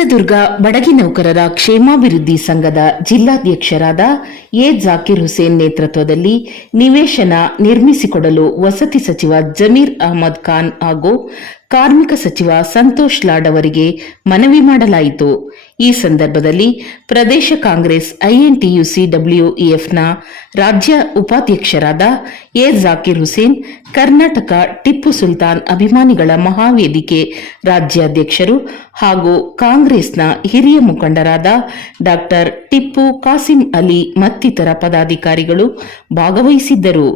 ಚಿತ್ರದುರ್ಗ ಬಡಗಿ ನೌಕರರ ಕ್ಷೇಮಾಭಿವೃದ್ಧಿ ಸಂಘದ ಜಿಲ್ಲಾಧ್ಯಕ್ಷರಾದ ಎ ಜಾಕಿರ್ ಹುಸೇನ್ ನೇತೃತ್ವದಲ್ಲಿ ನಿವೇಶನ ನಿರ್ಮಿಸಿಕೊಡಲು ವಸತಿ ಸಚಿವ ಜಮೀರ್ ಅಹಮದ್ ಖಾನ್ ಹಾಗೂ ಕಾರ್ಮಿಕ ಸಚಿವ ಸಂತೋಷ್ ಲಾಡ್ ಅವರಿಗೆ ಮನವಿ ಮಾಡಲಾಯಿತು. ಈ ಸಂದರ್ಭದಲ್ಲಿ ಪ್ರದೇಶ ಕಾಂಗ್ರೆಸ್ ಐಎನ್ಟಿಯುಸಿ ಡಬ್ಲ್ಯೂಇಎಫ್ನ ರಾಜ್ಯ ಉಪಾಧ್ಯಕ್ಷರಾದ ಎ ಜಾಕಿರ್ ಹುಸೇನ್, ಕರ್ನಾಟಕ ಟಿಪ್ಪು ಸುಲ್ತಾನ್ ಅಭಿಮಾನಿಗಳ ಮಹಾವೇದಿಕೆ ರಾಜ್ಯಾಧ್ಯಕ್ಷರು ಹಾಗೂ ಕಾಂಗ್ರೆಸ್ನ ಹಿರಿಯ ಮುಖಂಡರಾದ ಡಾಕ್ಟರ್ ಟಿಪ್ಪು ಕಾಸಿಂ ಅಲಿ ಮತ್ತಿತರ ಪದಾಧಿಕಾರಿಗಳು ಭಾಗವಹಿಸಿದ್ದರು.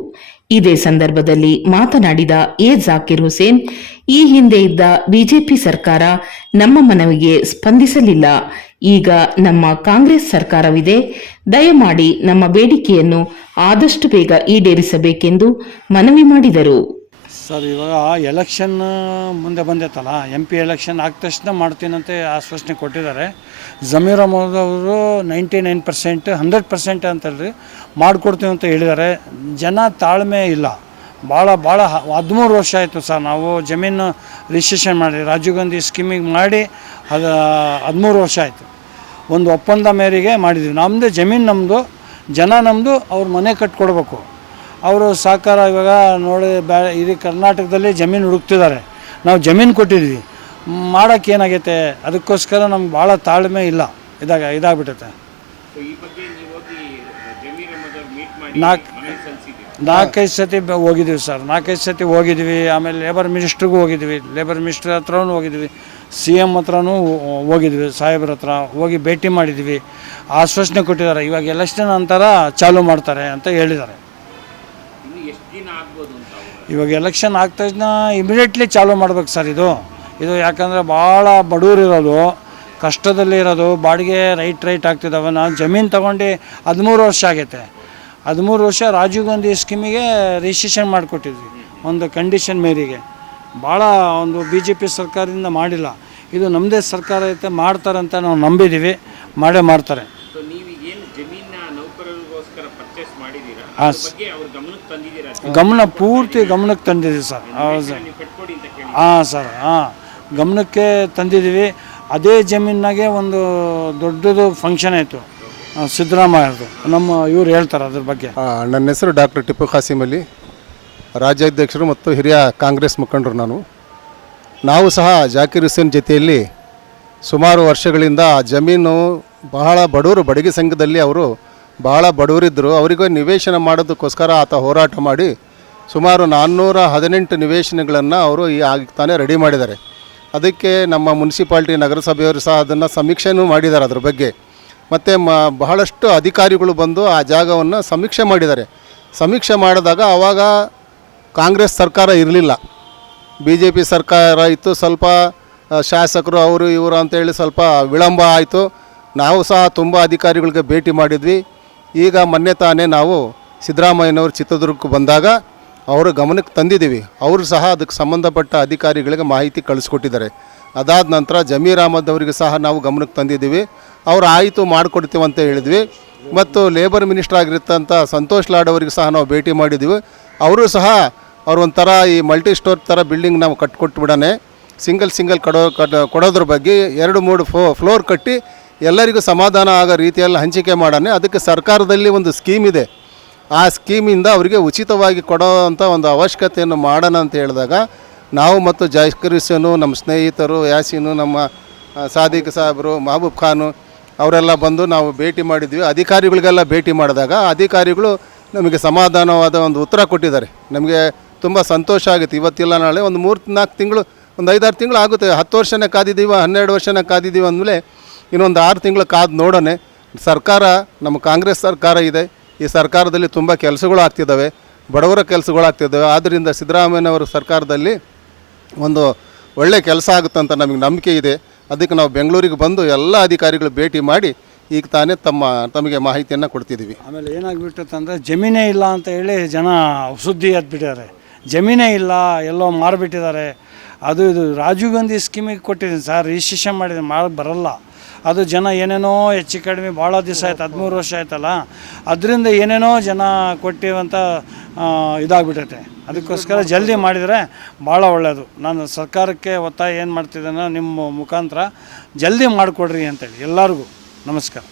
ಇದೇ ಸಂದರ್ಭದಲ್ಲಿ ಮಾತನಾಡಿದ ಎ. ಜಾಕಿರ್ ಹುಸೇನ್, ಈ ಹಿಂದೆ ಇದ್ದ ಬಿಜೆಪಿ ಸರ್ಕಾರ ನಮ್ಮ ಮನವಿಗೆ ಸ್ಪಂದಿಸಲಿಲ್ಲ. ಈಗ ನಮ್ಮ ಕಾಂಗ್ರೆಸ್ ಸರ್ಕಾರವಿದೆ. ದಯಮಾಡಿ ನಮ್ಮ ಬೇಡಿಕೆಯನ್ನು ಆದಷ್ಟು ಬೇಗ ಈಡೇರಿಸಬೇಕೆಂದು ಮನವಿ ಮಾಡಿದರು. ಸರ್, ಇವಾಗ ಎಲೆಕ್ಷನ್ ಮುಂದೆ ಬಂದೈತಲ್ಲ ಎಂ ಪಿ ಎಲೆಕ್ಷನ್ ಆದ ತಕ್ಷಣ ಮಾಡ್ತೀನಂತೆ ಆಶ್ವಾಸನೆ ಕೊಟ್ಟಿದ್ದಾರೆ. ಜಮೀರ್ ಅಹಮದ್ ಅವರು ninety nine percent hundred percent ಅಂತಲ್ರಿ ಮಾಡಿಕೊಡ್ತೀವಿ ಅಂತ ಹೇಳಿದ್ದಾರೆ. ಜನ ತಾಳ್ಮೆ ಇಲ್ಲ. ಭಾಳ ಭಾಳ ಹದಿಮೂರು ವರ್ಷ ಆಯಿತು ಸರ್, ನಾವು ಜಮೀನು ರಿಜಿಸ್ಟ್ರೇಷನ್ ಮಾಡಿ, ರಾಜೀವ್ ಗಾಂಧಿ ಸ್ಕೀಮಿಗೆ ಮಾಡಿ, ಅದು ಹದಿಮೂರು ವರ್ಷ ಆಯಿತು. ಒಂದು ಒಪ್ಪಂದ ಮೇರೆಗೆ ಮಾಡಿದ್ವಿ. ನಮ್ಮದು ಜಮೀನು ನಮ್ಮದು ಜನ ನಮ್ಮದು ಅವ್ರ ಮನೆ ಕಟ್ಕೊಡ್ಬೇಕು. ಅವರು ಸಹಕಾರ ಇವಾಗ ನೋಡಿ ಬ್ಯಾ ಇಡೀ ಕರ್ನಾಟಕದಲ್ಲಿ ಜಮೀನು ಹುಡುಕ್ತಿದ್ದಾರೆ. ನಾವು ಜಮೀನು ಕೊಟ್ಟಿದ್ವಿ ಮಾಡೋಕ್ಕೆ ಏನಾಗೈತೆ? ಅದಕ್ಕೋಸ್ಕರ ನಮ್ಗೆ ಭಾಳ ತಾಳ್ಮೆ ಇಲ್ಲ. ಇದಾಗ ಇದಾಗ್ಬಿಟ್ಟೈತೆ ನಾಲ್ಕು ನಾಲ್ಕೈದು ಸತಿ ಹೋಗಿದ್ವಿ ಸರ್. ನಾಲ್ಕೈದು ಸತಿ ಹೋಗಿದ್ವಿ ಆಮೇಲೆ ಲೇಬರ್ ಮಿನಿಸ್ಟ್ರಿಗೂ ಹೋಗಿದ್ವಿ ಲೇಬರ್ ಮಿನಿಸ್ಟ್ರ್ ಹತ್ರನೂ ಹೋಗಿದ್ವಿ ಸಿ ಎಂ ಹತ್ರನೂ ಹೋಗಿದ್ವಿ ಸಾಹೇಬ್ರ ಹತ್ರ ಹೋಗಿ ಭೇಟಿ ಮಾಡಿದ್ವಿ ಆಶ್ವಾಸನೆ ಕೊಟ್ಟಿದ್ದಾರೆ. ಇವಾಗ ಎಲೆಕ್ಷನ್ ನಂತರ ಚಾಲೂ ಮಾಡ್ತಾರೆ ಅಂತ ಹೇಳಿದ್ದಾರೆ. ಇವಾಗ ಎಲೆಕ್ಷನ್ ಆಗ್ತಾ ತಕ್ಷಣ ಇಮಿಡಿಯೇಟ್ಲಿ ಚಾಲೂ ಮಾಡ್ಬೇಕು ಸರ್ ಇದು. ಇದು ಯಾಕಂದರೆ ಭಾಳ ಬಡವರಿರೋದು ಕಷ್ಟದಲ್ಲಿ ಇರೋದು ಬಾಡಿಗೆ ರೈಟ್ ರೈಟ್ ಆಗ್ತಿದ್ದಾವೆ ನಾನು ಜಮೀನು ತೊಗೊಂಡು ಹದಿಮೂರು ವರ್ಷ ಆಗೈತೆ. ಹದಿಮೂರು ವರ್ಷ ರಾಜೀವ್ ಗಾಂಧಿ ಸ್ಕೀಮಿಗೆ ರಿಜಿಸ್ಟ್ರೇಷನ್ ಮಾಡಿಕೊಟ್ಟಿದ್ವಿ ಒಂದು ಕಂಡೀಷನ್ ಮೇರೆಗೆ. ಭಾಳ ಒಂದು ಬಿ ಜೆ ಪಿ ಸರ್ಕಾರದಿಂದ ಮಾಡಿಲ್ಲ. ಇದು ನಮ್ಮದೇ ಸರ್ಕಾರ ಐತೆ ಅಂತ ನಾವು ನಂಬಿದ್ದೀವಿ ಮಾಡೇ ಮಾಡ್ತಾರೆ. ಸೊ ಗಮನ ಪೂರ್ತಿ ಗಮನಕ್ಕೆ ತಂದಿದ್ದೀವಿ ಸರ್. ಹೌದು ಹಾಂ ಸರ್, ಹಾಂ. ಗಮನಕ್ಕೆ ತಂದಿದ್ದೀವಿ. ಅದೇ ಜಮೀನಾಗೆ ಒಂದು ದೊಡ್ಡದು ಫಂಕ್ಷನ್ ಆಯಿತು. ಸಿದ್ದರಾಮಯ್ಯದು ನಮ್ಮ ಇವ್ರು ಹೇಳ್ತಾರೆ ಅದ್ರ ಬಗ್ಗೆ. ನನ್ನ ಹೆಸರು ಡಾಕ್ಟರ್ ಟಿಪ್ಪು ಖಾಸಿಮ್ ಅಲಿ. ರಾಜ್ಯಾಧ್ಯಕ್ಷರು ಮತ್ತು ಹಿರಿಯ ಕಾಂಗ್ರೆಸ್ ಮುಖಂಡರು ನಾನು. ನಾವು ಸಹ ಜಾಕಿರ್ ಹುಸೇನ್ ಜೊತೆಯಲ್ಲಿ ಸುಮಾರು ವರ್ಷಗಳಿಂದ ಆ ಜಮೀನು ಬಹಳ ಬಡವರು ಬಡಗಿ ಸಂಘದಲ್ಲಿ ಅವರು ಬಹಳ ಬಡವರಿದ್ದರು. ಅವರಿಗೂ ನಿವೇಶನ ಮಾಡೋದಕ್ಕೋಸ್ಕರ ಆತ ಹೋರಾಟ ಮಾಡಿ ಸುಮಾರು ನಾನ್ನೂರ ಹದಿನೆಂಟು ನಿವೇಶನಗಳನ್ನು ಅವರು ಈ ಆಗ ತಾನೇ ರೆಡಿ ಮಾಡಿದ್ದಾರೆ. ಅದಕ್ಕೆ ನಮ್ಮ ಮುನ್ಸಿಪಾಲ್ಟಿ ನಗರಸಭೆಯವರು ಸಹ ಅದನ್ನು ಸಮೀಕ್ಷೆನೂ ಮಾಡಿದ್ದಾರೆ ಅದ್ರ ಬಗ್ಗೆ. ಮತ್ತು ಮ, ಬಹಳಷ್ಟು ಅಧಿಕಾರಿಗಳು ಬಂದು ಆ ಜಾಗವನ್ನು ಸಮೀಕ್ಷೆ ಮಾಡಿದ್ದಾರೆ. ಸಮೀಕ್ಷೆ ಮಾಡಿದಾಗ ಆವಾಗ ಕಾಂಗ್ರೆಸ್ ಸರ್ಕಾರ ಇರಲಿಲ್ಲ. ಬಿ ಜೆ ಪಿ ಸರ್ಕಾರ ಇತ್ತು, ಸ್ವಲ್ಪ ಶಾಸಕರು ಅವರು ಇವರು ಅಂತೇಳಿ ಸ್ವಲ್ಪ ವಿಳಂಬ ಆಯಿತು. ನಾವು ಸಹ ತುಂಬ ಅಧಿಕಾರಿಗಳಿಗೆ ಭೇಟಿ ಮಾಡಿದ್ವಿ. ಈಗ ಮೊನ್ನೆ ತಾನೇ ನಾವು ಸಿದ್ದರಾಮಯ್ಯನವರು ಚಿತ್ರದುರ್ಗಕ್ಕೆ ಬಂದಾಗ ಅವರು ಗಮನಕ್ಕೆ ತಂದಿದ್ದೀವಿ. ಅವರು ಸಹ ಅದಕ್ಕೆ ಸಂಬಂಧಪಟ್ಟ ಅಧಿಕಾರಿಗಳಿಗೆ ಮಾಹಿತಿ ಕಳಿಸ್ಕೊಟ್ಟಿದ್ದಾರೆ. ಅದಾದ ನಂತರ ಜಮೀರ್ ಅಹಮದ್ ಅವರಿಗೆ ಸಹ ನಾವು ಗಮನಕ್ಕೆ ತಂದಿದ್ದೀವಿ. ಅವ್ರು ಆಯಿತು ಮಾಡಿಕೊಡ್ತೀವಿ ಅಂತ ಹೇಳಿದ್ವಿ. ಮತ್ತು ಲೇಬರ್ ಮಿನಿಸ್ಟರ್ ಆಗಿರ್ತಂಥ ಸಂತೋಷ್ ಲಾಡ್ ಅವರಿಗೆ ಸಹ ನಾವು ಭೇಟಿ ಮಾಡಿದ್ದೀವಿ. ಅವರು ಸಹ ಅವ್ರು ಒಂಥರ ಈ ಮಲ್ಟಿ ಸ್ಟೋರ್ ಥರ ಬಿಲ್ಡಿಂಗ್ ನಾವು ಕಟ್ಕೊಟ್ಬಿಡೋಣ ಸಿಂಗಲ್ ಸಿಂಗಲ್ ಕಡೋ ಕಟ್ ಕೊಡೋದ್ರ ಬಗ್ಗೆ ಎರಡು ಮೂರು ಫ್ಲೋರ್ ಕಟ್ಟಿ ಎಲ್ಲರಿಗೂ ಸಮಾಧಾನ ಆಗೋ ರೀತಿಯಲ್ಲಿ ಹಂಚಿಕೆ ಮಾಡೋಣ. ಅದಕ್ಕೆ ಸರ್ಕಾರದಲ್ಲಿ ಒಂದು ಸ್ಕೀಮ್ ಇದೆ. ಆ ಸ್ಕೀಮಿಂದ ಅವರಿಗೆ ಉಚಿತವಾಗಿ ಕೊಡೋ ಅಂಥ ಒಂದು ಅವಶ್ಯಕತೆಯನ್ನು ಮಾಡೋಣ ಅಂತ ಹೇಳಿದಾಗ ನಾವು ಮತ್ತು ಜಯಕರಿಸನು ನಮ್ಮ ಸ್ನೇಹಿತರು, ಯಾಸೀನು, ನಮ್ಮ ಸಾದಿಕ್ ಸಾಹೇಬರು, ಮಹಬೂಬ್ ಖಾನು ಅವರೆಲ್ಲ ಬಂದು ನಾವು ಭೇಟಿ ಮಾಡಿದ್ವಿ. ಅಧಿಕಾರಿಗಳಿಗೆಲ್ಲ ಭೇಟಿ ಮಾಡಿದಾಗ ಅಧಿಕಾರಿಗಳು ನಮಗೆ ಸಮಾಧಾನವಾದ ಒಂದು ಉತ್ತರ ಕೊಟ್ಟಿದ್ದಾರೆ. ನಮಗೆ ತುಂಬ ಸಂತೋಷ ಆಗುತ್ತೆ. ಇವತ್ತಿಲ್ಲ, ನಾಳೆ ಒಂದು ಮೂರು ನಾಲ್ಕು ತಿಂಗಳು, ಒಂದು ಐದಾರು ತಿಂಗಳು ಆಗುತ್ತೆ. ಹತ್ತು ವರ್ಷನೇ ಕಾದಿದ್ದೀವ, ಹನ್ನೆರಡು ವರ್ಷನೇ ಕಾದಿದ್ದೀವಿ ಅಂದಮೇಲೆ ಇನ್ನೊಂದು ಆರು ತಿಂಗಳು ಕಾದ್ ನೋಡೋಣ. ಸರ್ಕಾರ, ನಮ್ಮ ಕಾಂಗ್ರೆಸ್ ಸರ್ಕಾರ ಇದೆ. ಈ ಸರ್ಕಾರದಲ್ಲಿ ತುಂಬ ಕೆಲಸಗಳು ಆಗ್ತಿದ್ದಾವೆ. ಬಡವರ ಕೆಲಸಗಳು ಆಗ್ತಿದ್ದಾವೆ. ಆದ್ದರಿಂದ ಸಿದ್ದರಾಮಯ್ಯನವರ ಸರ್ಕಾರದಲ್ಲಿ ಒಂದು ಒಳ್ಳೆಯ ಕೆಲಸ ಆಗುತ್ತಂತ ನಮಗೆ ನಂಬಿಕೆ ಇದೆ. ಅದಕ್ಕೆ ನಾವು ಬೆಂಗಳೂರಿಗೆ ಬಂದು ಎಲ್ಲ ಅಧಿಕಾರಿಗಳು ಭೇಟಿ ಮಾಡಿ ಈಗ ತಾನೇ ತಮ್ಮ, ತಮಗೆ ಮಾಹಿತಿಯನ್ನು ಕೊಡ್ತಿದ್ದೀವಿ. ಆಮೇಲೆ ಏನಾಗ್ಬಿಟ್ಟಂದ್ರೆ ಜಮೀನೇ ಇಲ್ಲ ಅಂತ ಹೇಳಿ ಜನ ಸುದ್ದಿ ಎದ್ಬಿಟ್ಟಿದ್ದಾರೆ ಜಮೀನೇ ಇಲ್ಲ, ಎಲ್ಲೋ ಮಾರಿಬಿಟ್ಟಿದ್ದಾರೆ. ಅದು ಇದು ರಾಜೀವ್ ಗಾಂಧಿ ಸ್ಕೀಮಿಗೆ ಕೊಟ್ಟಿದ್ದೀನಿ ಸರ್. ರಿಜಿಸ್ಟ್ರೇಷನ್ ಮಾಡಿದ್ದೀನಿ ಮಾಡಿ ಬರಲ್ಲ. ಅದು ಜನ ಏನೇನೋ ಹೆಚ್ಚು ಕಡಿಮೆ ಭಾಳ ದಿವಸ ಆಯ್ತು, ಹದಿಮೂರು ವರ್ಷ ಆಯ್ತಲ್ಲ, ಅದರಿಂದ ಏನೇನೋ ಜನ ಕೊಟ್ಟಿವಂತ ಇದಾಗ್ಬಿಟ್ಟೈತೆ. ಅದಕ್ಕೋಸ್ಕರ ಜಲ್ದಿ ಮಾಡಿದರೆ ಭಾಳ ಒಳ್ಳೆಯದು ನಾನು ಸರ್ಕಾರಕ್ಕೆ ಒತ್ತಾಯ ಏನು ಮಾಡ್ತಿದ್ದೇನೋ, ನಿಮ್ಮ ಮುಖಾಂತರ ಜಲ್ದಿ ಮಾಡಿಕೊಡ್ರಿ ಅಂತೇಳಿ. ಎಲ್ಲರಿಗೂ ನಮಸ್ಕಾರ.